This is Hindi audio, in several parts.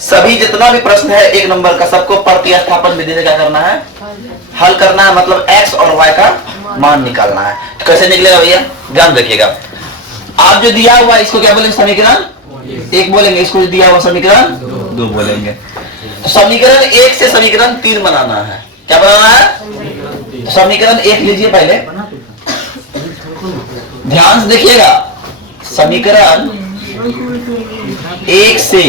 सभी जितना भी प्रश्न है 1 नंबर का सबको प्रतिस्थापन विधि से क्या करना है, हल करना है। मतलब x और y का मान निकालना है। तो कैसे निकलेगा भैया, ध्यान रखिएगा। आप जो दिया हुआ इसको क्या बोलेंगे, समीकरण 1 बोलेंगे, इसको जो दिया हुआ समीकरण 2 बोलेंगे। तो समीकरण 1 से समीकरण 3 बनाना है। क्या बनाना है, तो समीकरण 1 लीजिए पहले, ध्यान से देखिएगा। समीकरण 1 से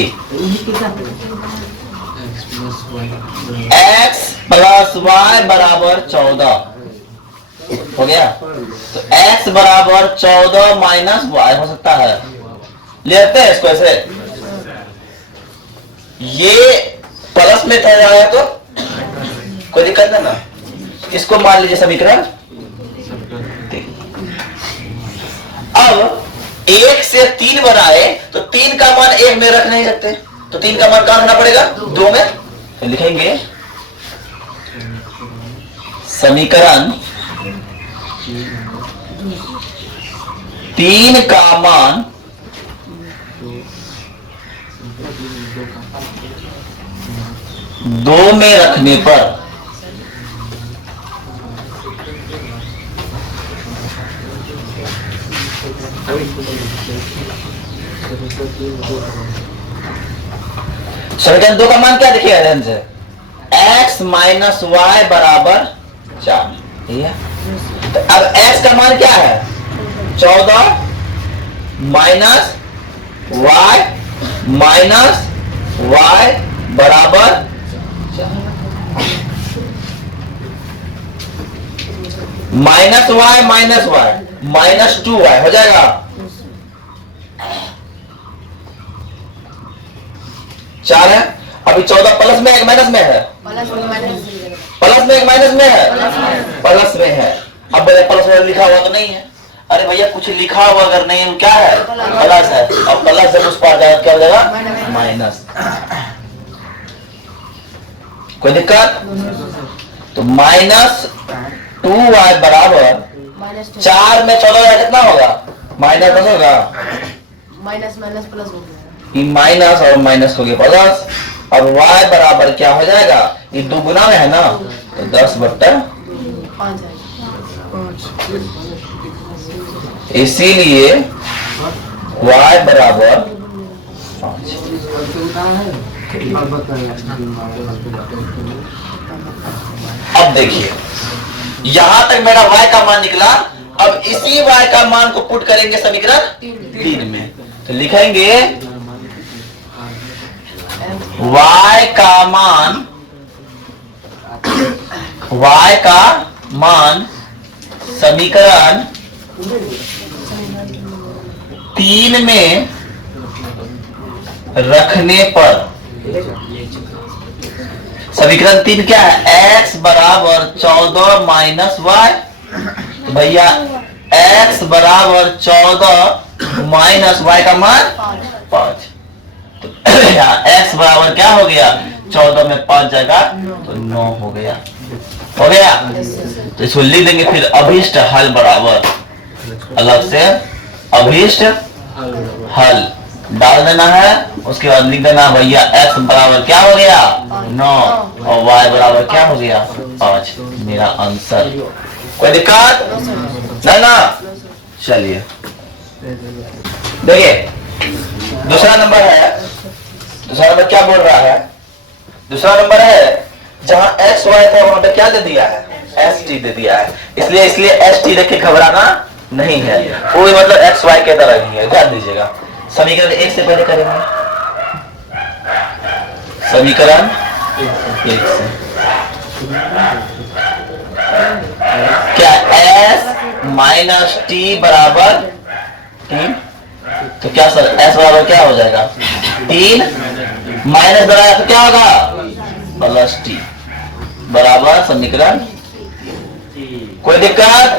x प्लस y बराबर 14 हो गया। तो x बराबर 14 माइनस y हो सकता है, लेते हैं इसको ऐसे। ये प्लस में था जाएगा तो कोई दिक्कत है ना। इसको मान लीजिए समीकरण। अब 1 से 3 बनाए तो 3 का मान 1 में रख नहीं सकते, तो 3 का मान कहां रखना पड़ेगा, 2 में। तो लिखेंगे समीकरण 3 का मान 2 में रखने पर समीकरण 2 का मान क्या दिखेगा ध्यान से, x माइनस वाई बराबर 4। ठीक है। तो अब x का मान क्या है, 14 माइनस वाई बराबर 4। माइनस वाई माइनस 2y हो जाएगा। 4 है। अभी 14 प्लस में है माइनस में है, प्लस में एक माइनस में है, प्लस में है। अब बोले प्लस में लिखा हुआ तो नहीं है। अरे भैया कुछ लिखा हुआ अगर नहीं है क्या है, प्लस है। और प्लस जब उस पर जाएगा क्या हो जाएगा, माइनस। कोई दिक्कत, तो माइनस 2y बराबर 4 में 14 कितना होगा, माइनस 10 होगा। माइनस माइनस प्लस हो गया, ये माइनस और माइनस हो गया प्लस। अब y बराबर क्या हो जाएगा, ये 2 गुना में है ना, तो 10/5। इसीलिए y बराबर 5। अब देखिए यहां तक मेरा y का मान निकला। अब इसी y का मान को पुट करेंगे समीकरण 3 में। तो लिखेंगे y का मान समीकरण 3 में रखने पर, समीकरण 3 क्या है, x बराबर 14 माइनस वाई। तो भैया x बराबर 14 माइनस वाई का मान 5। तो x बराबर क्या हो गया, 14 में 5 जगह तो 9 हो गया। तो इसको लिख देंगे फिर अभीष्ट हल बराबर, अलग से अभीष्ट हल डाल देना है। उसके बाद लिख देना भैया x बराबर क्या हो गया 9 और y बराबर क्या हो गया 5। मेरा आंसर। कोई दिक्कत नहीं ना। चलिए देखिए दूसरा नंबर है। दूसरा नंबर क्या बोल रहा है, दूसरा नंबर है जहां x y था वहां पे क्या दे दिया है, एस टी दे दिया है। इसलिए एस टी देख के घबराना नहीं है, कोई मतलब एक्स वाई के तरह नहीं है। ध्यान दीजिएगा समीकरण 1 से पहले करेंगे, समीकरण 1 से क्या s माइनस टी बराबर 3। तो क्या सर s बराबर क्या हो जाएगा 3, माइनस बनाया तो क्या होगा प्लस टी बराबर समीकरण। कोई दिक्कत।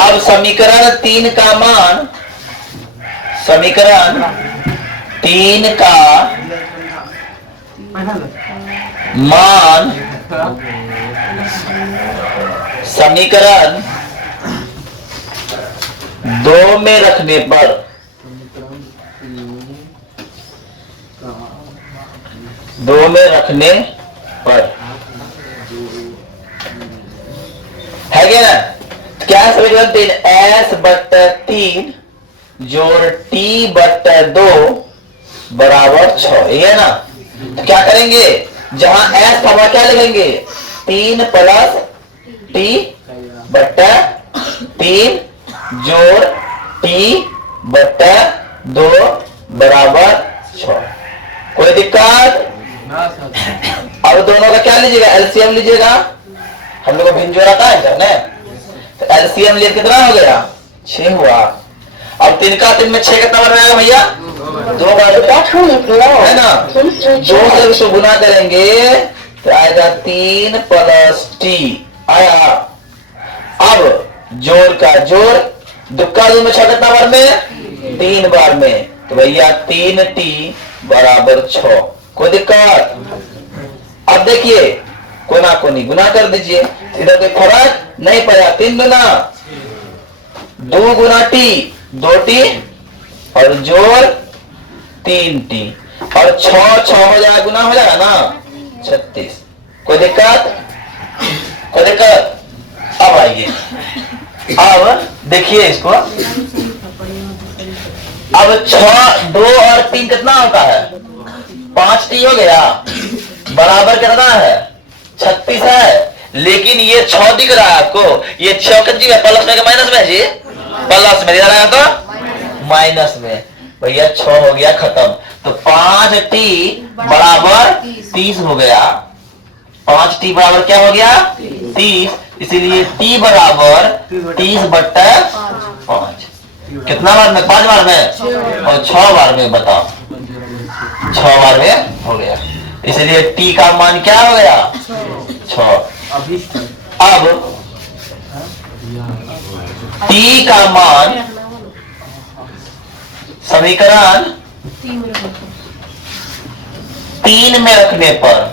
अब समीकरण 3 का मान, समीकरण 3 का मान समीकरण 2 में रखने पर 2 में रखने पर है क्या ना? क्या है समीकरण 3? s बट्टा 3 जोड़ t बट्टा 2 बराबर 6, ये है ना? तो क्या करेंगे, जहां s था वहां क्या लिखेंगे, 3 प्लस t बट्टा 3 जोड़ t बट्टा 2 बराबर 6। कोई दिक्कत? अब दोनों का क्या लीजिएगा, एलसीएम लीजिएगा। हम लोग को भिंजोरा का है ना, तो एलसीएम लिए कितना हो गया, 6 हुआ। अब 3 का 3 में 6 कितना बन जाएगा भैया, 2 बार है ना, 2 से इसको गुना करेंगे तो आएगा 3 प्लस टी आया। अब जोड़ का जोड़, दुक्का 2 में 6 कितना बार में, 3 बार में, तो भैया 3t बराबर 6। कोई दिक्कत? अब देखिए कोना कोनी गुना कर दीजिए, इधर कोई फर्क नहीं पड़ा। 3 गुना 2 गुना t 2t और जोड़ 3t और 6 हो जाएगा, गुना हो जाएगा ना 36। कोई दिक्कत? कोई दिक्कत? अब आइए, अब देखिए इसको, अब 6 2 और 3 कितना होता है, 5t हो गया, बराबर कितना है 36 है। लेकिन ये 6 दिख रहा है आपको, ये 6 किस जगह, प्लस में माइनस में जी, प्लस में दिखा तो माइनस में, भैया 6 हो गया खत्म। तो 5t बराबर 30 हो गया, 5t बराबर क्या हो गया 30, इसीलिए t बराबर 30 बट्टा 5। कितना बार में, 5 बार में और 6 बार में, बताओ 6 बार में हो गया, इसलिए t का मान क्या हो गया 6। अब t का मान समीकरण 3 में रखने पर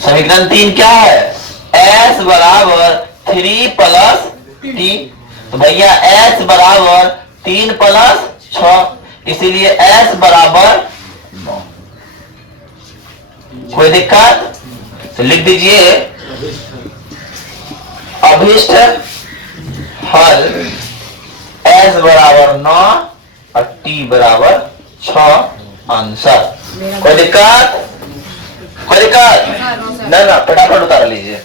समीकरण 3 क्या है, s बराबर 3 प्लस t, तो भैया s बराबर 3 प्लस 6, इसीलिए s बराबर 9। कोई दिक्कत? तो लिख दीजिए अभिष्ट हल s बराबर 9 और t बराबर 6 आंसर। कोई दिक्कत? कोई दिक्कत? ना ना, फटाफट उतार लीजिए,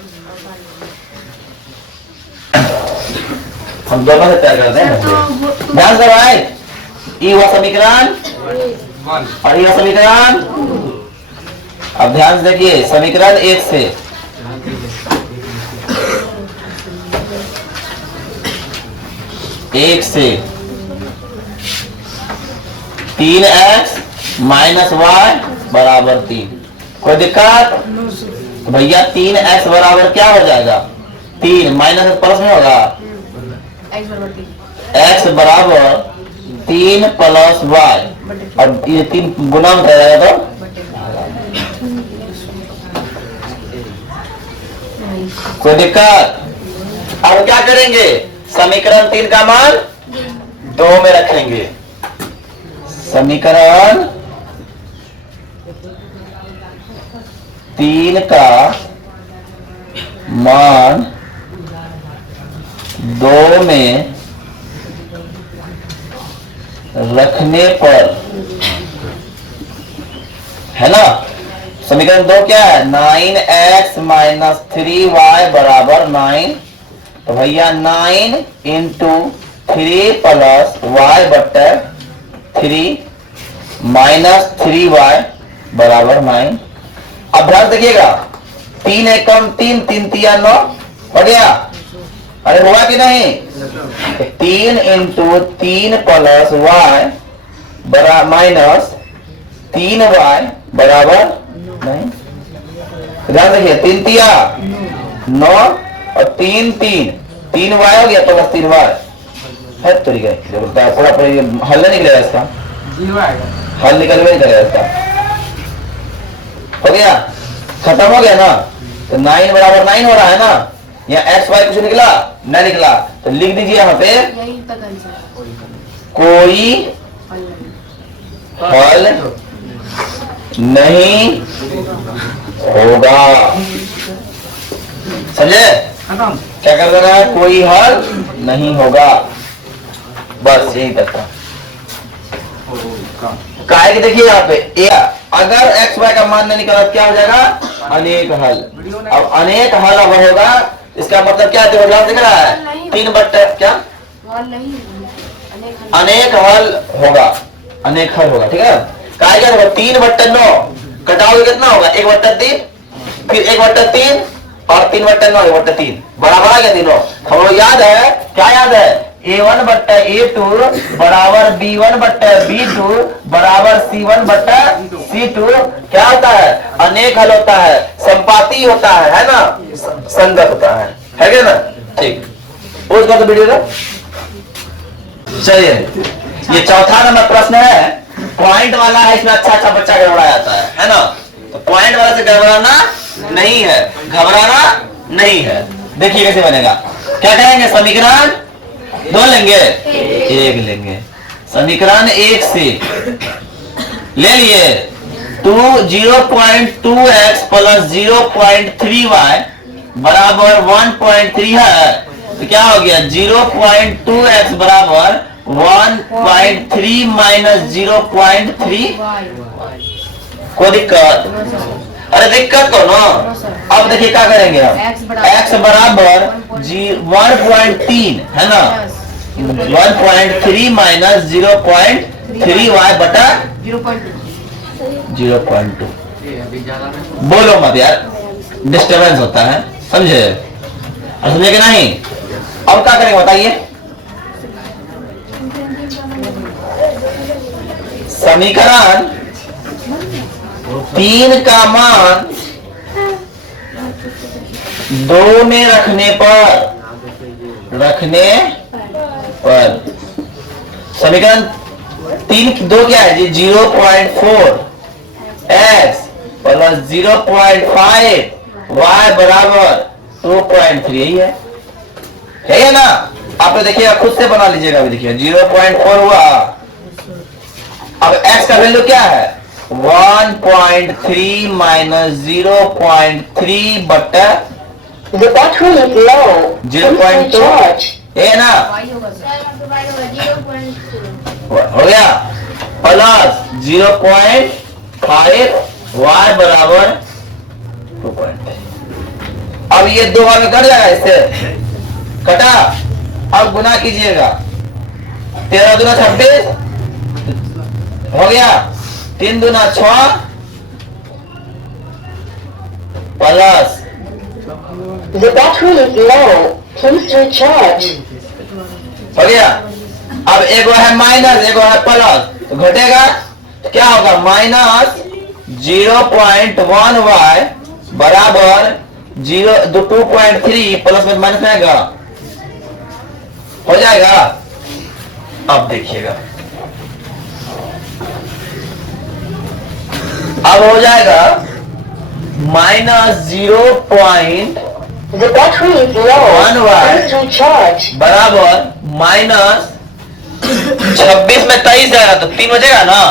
हम दोनों से तय करते हैं। ध्यान से भाई, ये हुआ समीकरण और ये समीकरण। अब ध्यान से देखिए, समीकरण 1 से से 3x माइनस वाई बराबर 3। कोई दिक्कत? तो भैया 3x बराबर क्या हो जाएगा, 3 माइनस प्लस में होगा, x बराबर 3 प्लस वाई, और ये 3 गुना में जाएगा तो कोई दिक्कत? अब क्या करेंगे, समीकरण 3 का मान 2 में रखेंगे, समीकरण 3 का मान 2 में रखने पर, है ना, समीकरण 2 क्या है, 9x माइनस 3y बराबर 9, तो भैया 9 इंटू 3 प्लस वाई बट्टे 3 माइनस 3y बराबर 9। अब ध्यान देखिएगा, 3 एकम 3, 3 तिया 9 हो गया, अरे हुआ कि नहीं, 3 इंटू 3 प्लस वाई बराबर माइनस 3y बराबर 9। ध्यान देखिए, 3 तिया 9 और 3 3 वाई हो गया प्लस 3 वाई है, तो पूरा हल नहीं निकलेगा इसका, हल निकल नहीं करेगा इसका, हो गया, खत्म हो गया ना। तो 9 बराबर 9 हो रहा है ना, यहाँ एक्स वाई कुछ निकला नहीं निकला, तो लिख दीजिए यहाँ पे यही तक आंसर कोई हल हल नहीं होगा। समझे क्या कर देना है, कोई हल नहीं होगा, बस यही तक था। काहे कि देखिए यहाँ पे अगर एक्स वाई का मान नहीं निकला तो क्या हो जाएगा, अनेक हल। अब अनेक हल अगर होगा इसका मतलब क्या दिख रहा है, 3/, क्या हल नहीं अनेक हल होगा, अनेक हल होगा। ठीक है, काहे क्या होगा, 3/9 कटाओगे कितना होगा, 1/3, फिर 1/3 और 3/9 1/3 बराबर आ गया तीनों। हमको याद है, क्या याद है, A1/A2 बराबर B1/B2 बराबर C1/C2 क्या होता है, अनेक हल होता है, संपाती होता है ना, संगत होता है क्या ना। ठीक, उसका तो वीडियो का चलिए, ये चौथा नंबर प्रश्न है, पॉइंट वाला है, इसमें अच्छा अच्छा बच्चा गड़बड़ा जाता है ना। तो पॉइंट वाला से गड़बड़ाना नहीं है, घबराना नहीं है। देखिए कैसे बनेगा, क्या करेंगे, समीकरण 2 लेंगे, 1 लेंगे। समीकरण 1 से ले लिए 0.2x प्लस 0.3y बराबर 1.3 है, तो क्या हो गया, 0.2x बराबर 1.3 माइनस 0.3। कोई दिक्कत, अरे दिक्कत को ना। अब देखिए क्या करेंगे हम, x बराबर 1.3 है ना, 1.3 माइनस 0.3y बटा 0.2। बोलो मत यार, डिस्टर्बेंस होता है, समझे, और समझे कि नहीं। अब क्या करेंगे बताइए, समीकरण 3 का मान 2 में रखने पर समीकरण 3 2 क्या है जी, 0.4 x प्लस 0.5 y बराबर 2.3, यही है ना। आप तो देखिएगा, खुद से बना लीजिएगा, अभी देखिए 0.4 हुआ। अब x का वैल्यू क्या है, 1.3 माइनस 0.3 बटा 0.2 है ना, हो गया, प्लस 0.5 y बराबर 2.3। अब ये 2 बार में कट जाएगा, इससे कटा। अब गुना कीजिएगा, 13 दूना 26 हो गया, 3 दूना 6 plus The battery is low. Please recharge. हो गया। अब एगो है माइनस, एगो है प्लस, तो घटेगा तो क्या होगा, माइनस 0.1y बराबर 2.3 प्लस में माइनस में आएगा, हो जाएगा। अब देखिएगा, अब हो जाएगा minus 0.1y The battery is low. Please recharge. बराबर माइनस 26 में 23 जाएगा तो 3 बचेगा ना,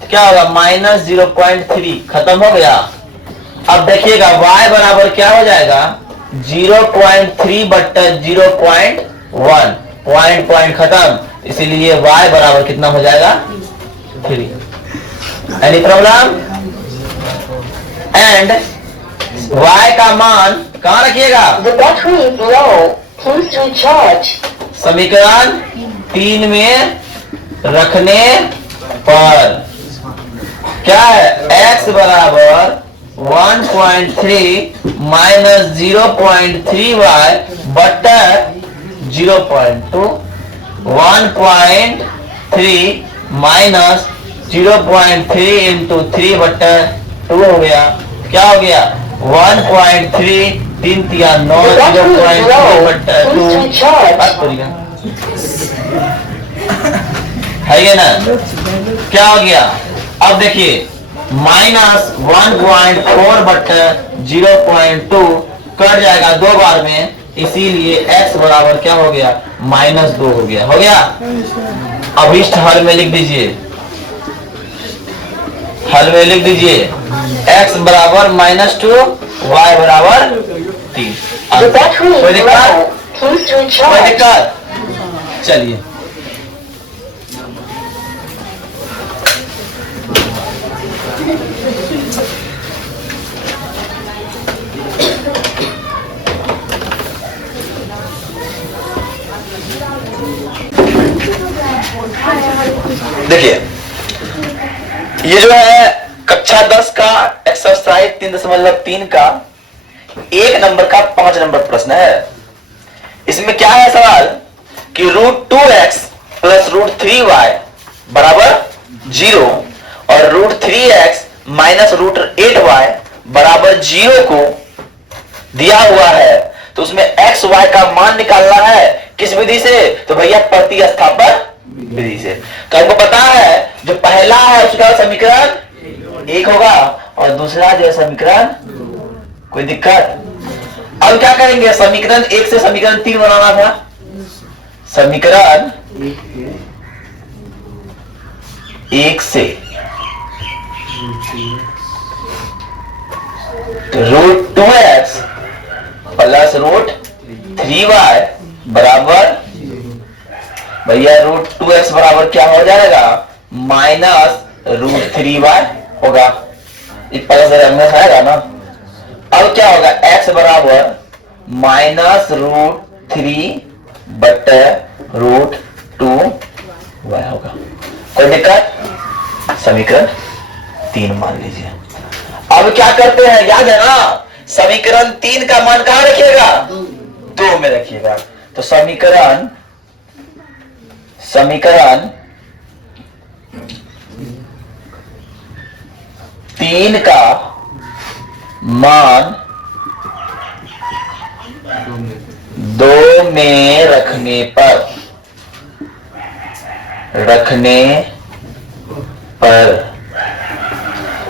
तो क्या होगा, माइनस 0.3, खत्म हो गया। अब देखिएगा y बराबर क्या हो जाएगा, 0.3 बट्टा 0.1, पॉइंट खत्म, इसीलिए y बराबर कितना हो जाएगा, 3। Any problem. एंड y का मान कहाँ रखिएगा, The battery is low. Please recharge. समीकरण 3 में रखने पर क्या है, x बराबर 1.3 माइनस 0.3y बटा 0.2, 1.3 माइनस 0.3 इंटू 3 बटा 2 हो गया, क्या हो गया, 1.3 3 3 9 0.3 बटा 2 है ये ना, क्या हो गया। अब देखिए माइनस 1.4 बटा 0.2 कट जाएगा 2 बार में, इसीलिए x बराबर क्या हो गया, -2 हो गया। हो गया। अब इष्ट हल में लिख दीजिए, हल में लिख दीजिए x बराबर -2, y बराबर 3। The battery कोई is दिक्कत? low. Please कोई recharge. दिक्कत? चलिए देखिए, ये जो है कक्षा 10 का एक्सरसाइज 3.3 का 1 नंबर का 5 नंबर प्रश्न है। इसमें क्या है सवाल कि √2x प्लस √3y बराबर 0 और √3x माइनस √8y बराबर 0 को दिया हुआ है, तो उसमें x y का मान निकालना है। किस विधि से? तो भैया प्रतिस्थापन विधि से। तो आपको पता है जो पहला है उसका समीकरण 1 होगा और दूसरा जो है समीकरण, कोई दिक्कत? अब क्या करेंगे, समीकरण 1 से समीकरण 3 बनाना था। समीकरण 1 से √2x प्लस √3y बराबर, भैया √2x बराबर क्या हो जाएगा, -√3y होगा। इस पहले से हमने खाएगा ना। अब क्या होगा, x बराबर -√3/√2y होगा। कोई दिक्कत? समीकरण 3 मान लीजिए। अब क्या करते हैं, याद है ना, समीकरण 3 का मान कहां रखिएगा, 2 में रखिएगा। तो समीकरण 3 का मान 2 में रखने पर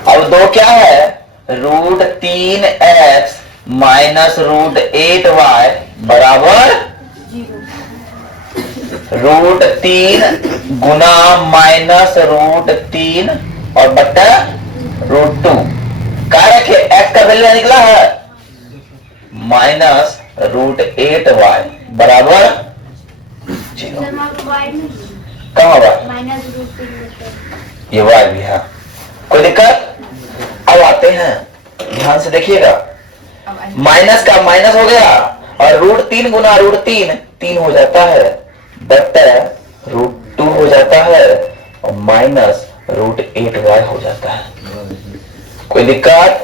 अब 2 क्या है, √3x माइनस √8y बराबर √3 गुना माइनस √3 और बट्टा √2 क्या रखे, x का वैल्यू निकला है -√8y बराबर 0। कहाँ होगा, ये y भी है। कोई दिक्कत? अब आते हैं, ध्यान से देखिएगा, माइनस का माइनस हो गया और √3 गुना √3 3 हो जाता है, बट्टा √2 हो जाता है और माइनस √8y हो जाता है। कोई दिक्कत?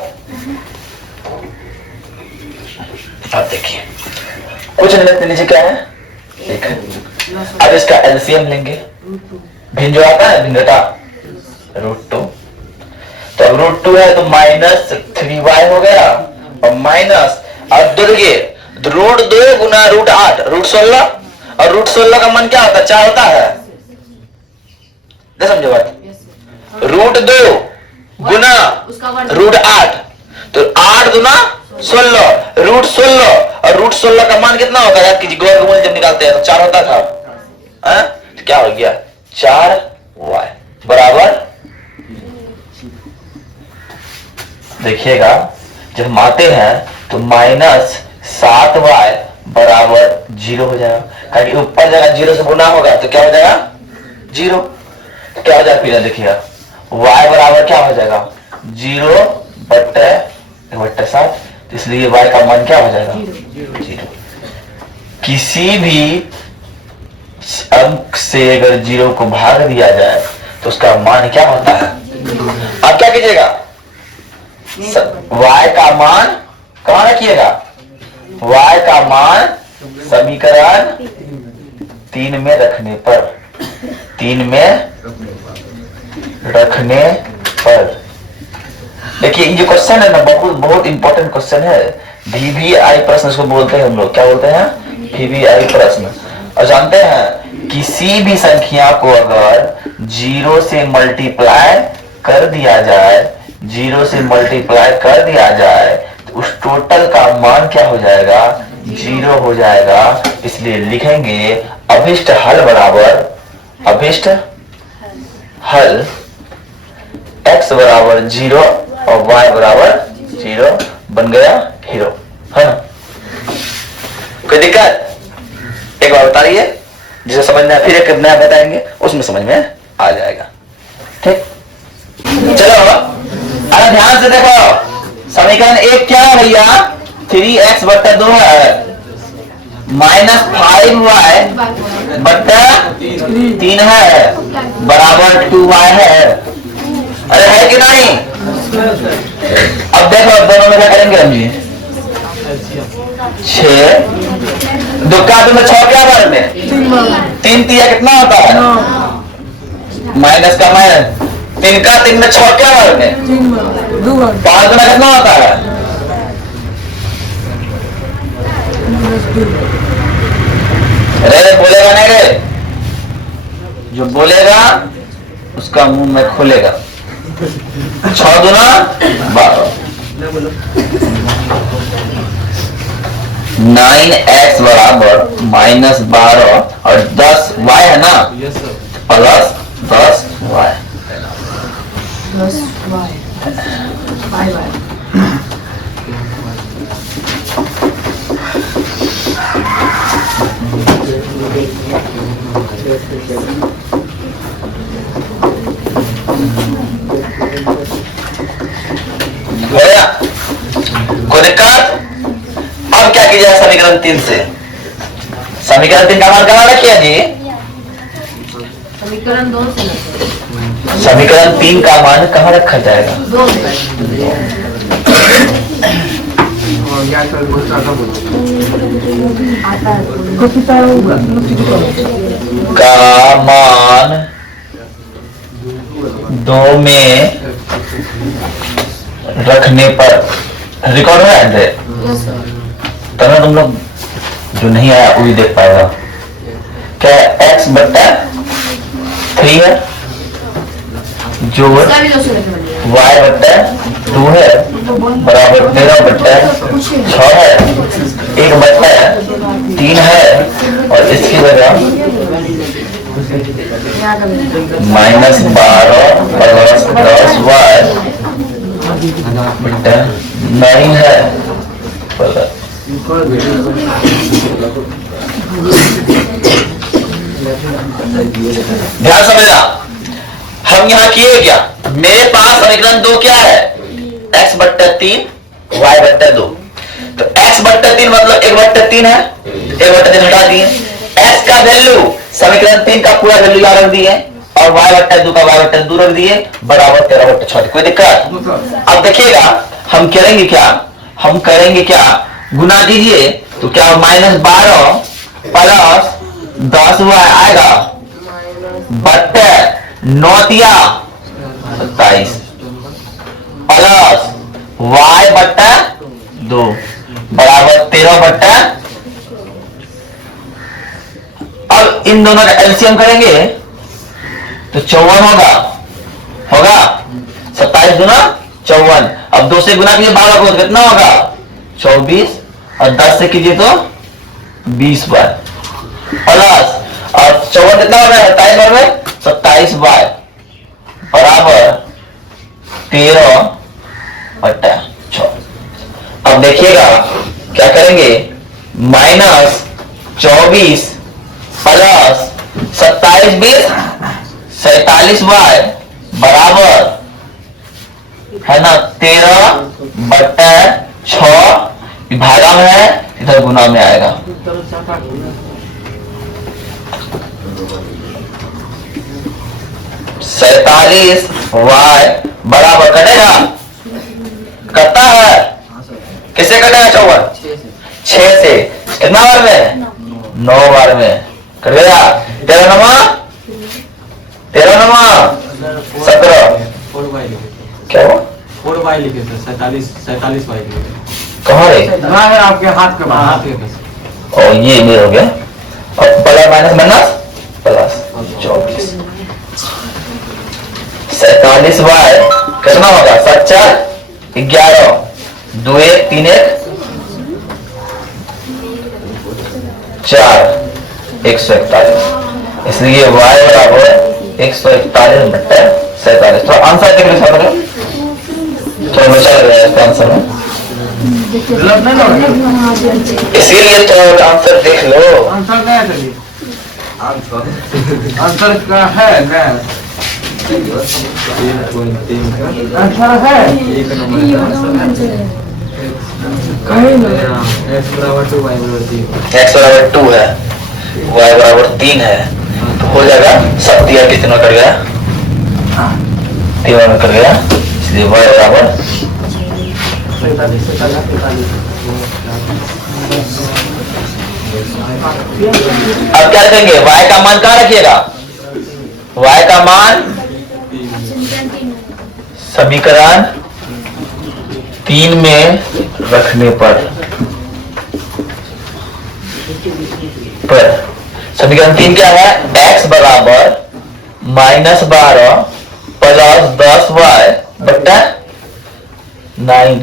अब देखिए कुछ नहीं, नीचे क्या है, देखिए अब इसका एलसीएम लेंगे, भिन्न जो आता है भिन्नता √2, तो अब √2 है तो -3y हो गया और माइनस, अब देखिए √2 गुना √8 √16 और √16 का मान क्या होता है, 4 होता है। समझो बात, √2 गुना √8 तो 8 गुना 16 √16 और √16 का मान कितना होता है, याद कीजिए, गौर जब निकालते हैं तो 4 होता था, तो क्या हो गया 4y बराबर, देखिएगा जब हम आते हैं तो -7y बराबर 0 हो जाएगा, क्योंकि ऊपर जगह 0 से गुना होगा तो क्या हो जाएगा 0, तो क्या हो जाएगा फिर देखिएगा y बराबर क्या हो जाएगा 0/7, इसलिए y का मान क्या हो जाएगा 0। किसी भी अंक से अगर 0 को भाग दिया जाए तो उसका मान क्या होता है। अब क्या कीजिएगा, y का मान कहां रखिएगा, y का मान समीकरण 3 में रखने पर देखिए ये क्वेश्चन है ना, बहुत इंपॉर्टेंट क्वेश्चन है। VVI प्रश्न इसको बोलते हैं हम लोग, क्या बोलते हैं, VVI प्रश्न। और जानते हैं किसी भी संख्या को अगर 0 से मल्टीप्लाई कर दिया जाए तो उस टोटल का मान क्या हो जाएगा जीरो हो जाएगा, इसलिए लिखेंगे अभिष्ट हल बराबर अभिष्ट हल x बराबर 0 और y बराबर 0 बन गया हीरो, है ना? कोई दिक्कत? एक बार बताइए, जिसे समझ में फिर एक नया बताएंगे, उसमें समझ में आ जाएगा। ठीक, चलो अरे ध्यान से देखो, समीकरण 1 क्या है भैया? 3x बट्टा 2 है माइनस 5y बट्टा 3 है बराबर 2y है। अरे है कि नहीं? अब देखो अब दोनों में क्या करेंगे हम जी? 6 दुक्का में 6 क्या बार में 3 तिया कितना होता है? माइनस का माइनस 3 का 3 में 6 क्या बार में 5 गुना कितना होता है? अरे बोलेगा नहीं रे, जो बोलेगा उसका मुंह में खोलेगा। 6 गुना 12 9x बराबर माइनस 12 और 10y है ना, प्लस 10y। कोई दिक्कत? अब क्या किया समीकरण 3 से? समीकरण 3 का मान कहां रखिए जी? समीकरण 2 से समीकरण 3 का मान कहां रखा जाएगा? 2 का मान 2 में रखने पर रिकॉर्ड है ऐसे तो ना, तुम लोग जो नहीं आया वो भी देख पाएगा। क्या x बट्टा 3 है जो y बट्टा 2 है बराबर 13 बट्टा 6 है, 1 बट्टा 3 है और इसकी जगह माइनस 12 प्लस 10y बट्टा 9 है। ध्यान समझना, हम यहाँ किए क्या? मेरे पास समीकरण 2 क्या है? x बट्टा 3 y बट्टा 2। तो x बट्टा 3 मतलब 1 बट्टा 3 है, 1 बट्टा 3 हटा दिए। x का वैल्यू समीकरण 3 का पूरा वैल्यू यहाँ रख दिए और y बट्टा 2 का y बट्टा 2 रख दिए बराबर 13 बट्टा 6। कोई दिक्कत? अब देखिएगा हम करेंगे क्या? हम करेंगे क्या? गुना कीजिए तो क्या माइनस 12 प्लस 10y आएगा बट्टे 9 तिया 27 प्लस y बट्टा 2 बराबर 13 बट्टा। अब इन दोनों का एलसीएम करेंगे तो 54 होगा 27 गुना 54। अब 2 से गुना कीजिए 12 को कितना होगा 24 और 10 से कीजिए तो 20 बार प्लस और 54 कितना हो रहा है 27 बार में 27 बार बराबर 13 बट्टा 6। अब देखिएगा क्या करेंगे माइनस 24 प्लस 27 20 47 बार बराबर है ना 13 बट्टा 6। भागा में है इधर गुना में आएगा। सैतालीस y बराबर कटेगा, कटता है किससे कटेगा 54 6 से कितना बार में 9 बार में कट गया। 13 नमा 17 क्या हुआ 4y लिखे थे 47 y लिखे थे। कहाँ रे है आपके हाथ के हाथ के और ये हो गया और plus minus minus plus 24 47 y कितना होगा 7 4 11 2 1 3 1 4 141, इसलिए y बराबर 141/47। तो आंसर देख लीजिए, तो मैं चल गया इसका आंसर में, गलत नहीं ना इसीलिए तो आंसर देख लो। आंसर क्या है? चलिए आंसर क्या है? आंसर है एक नंबर x बराबर 2 y बराबर 3। x बराबर 2 है, y बराबर 3 है, तो हो जाएगा 7 कितना कर गया, 3 में कर गया, इसलिए y बराबर 47। अब क्या रखेंगे, y का मान कहाँ रखिएगा, y का मान समीकरण 3 में रखने पर समीकरण 3 क्या है, x बराबर -12 प्लस 10y बट्टा 9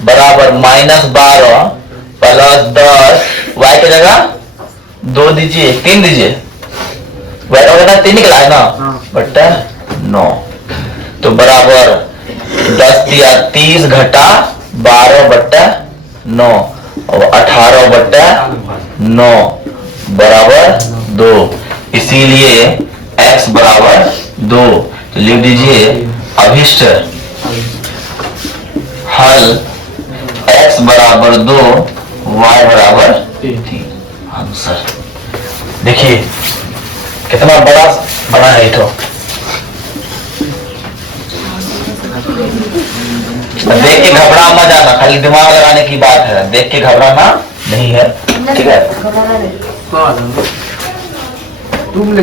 बराबर -12 प्लस 10, y की जगह 2 दीजिए, 3 दीजिए, y का जगह 3 निकला है ना, बट्टा 9, तो बराबर 10 दिया 30 घटा 12 बट्टा 9 और 18 बट्टा 9 बराबर 2, इसीलिए x बराबर 2। तो लिख दीजिए अभिष्ट हल x बराबर 2 y बराबर 3। आंसर देखिए कितना बड़ा बना है, तो देख के घबरा मत जाना, खाली दिमाग लगाने की बात है, देख के घबराना नहीं है, ठीक है। तुम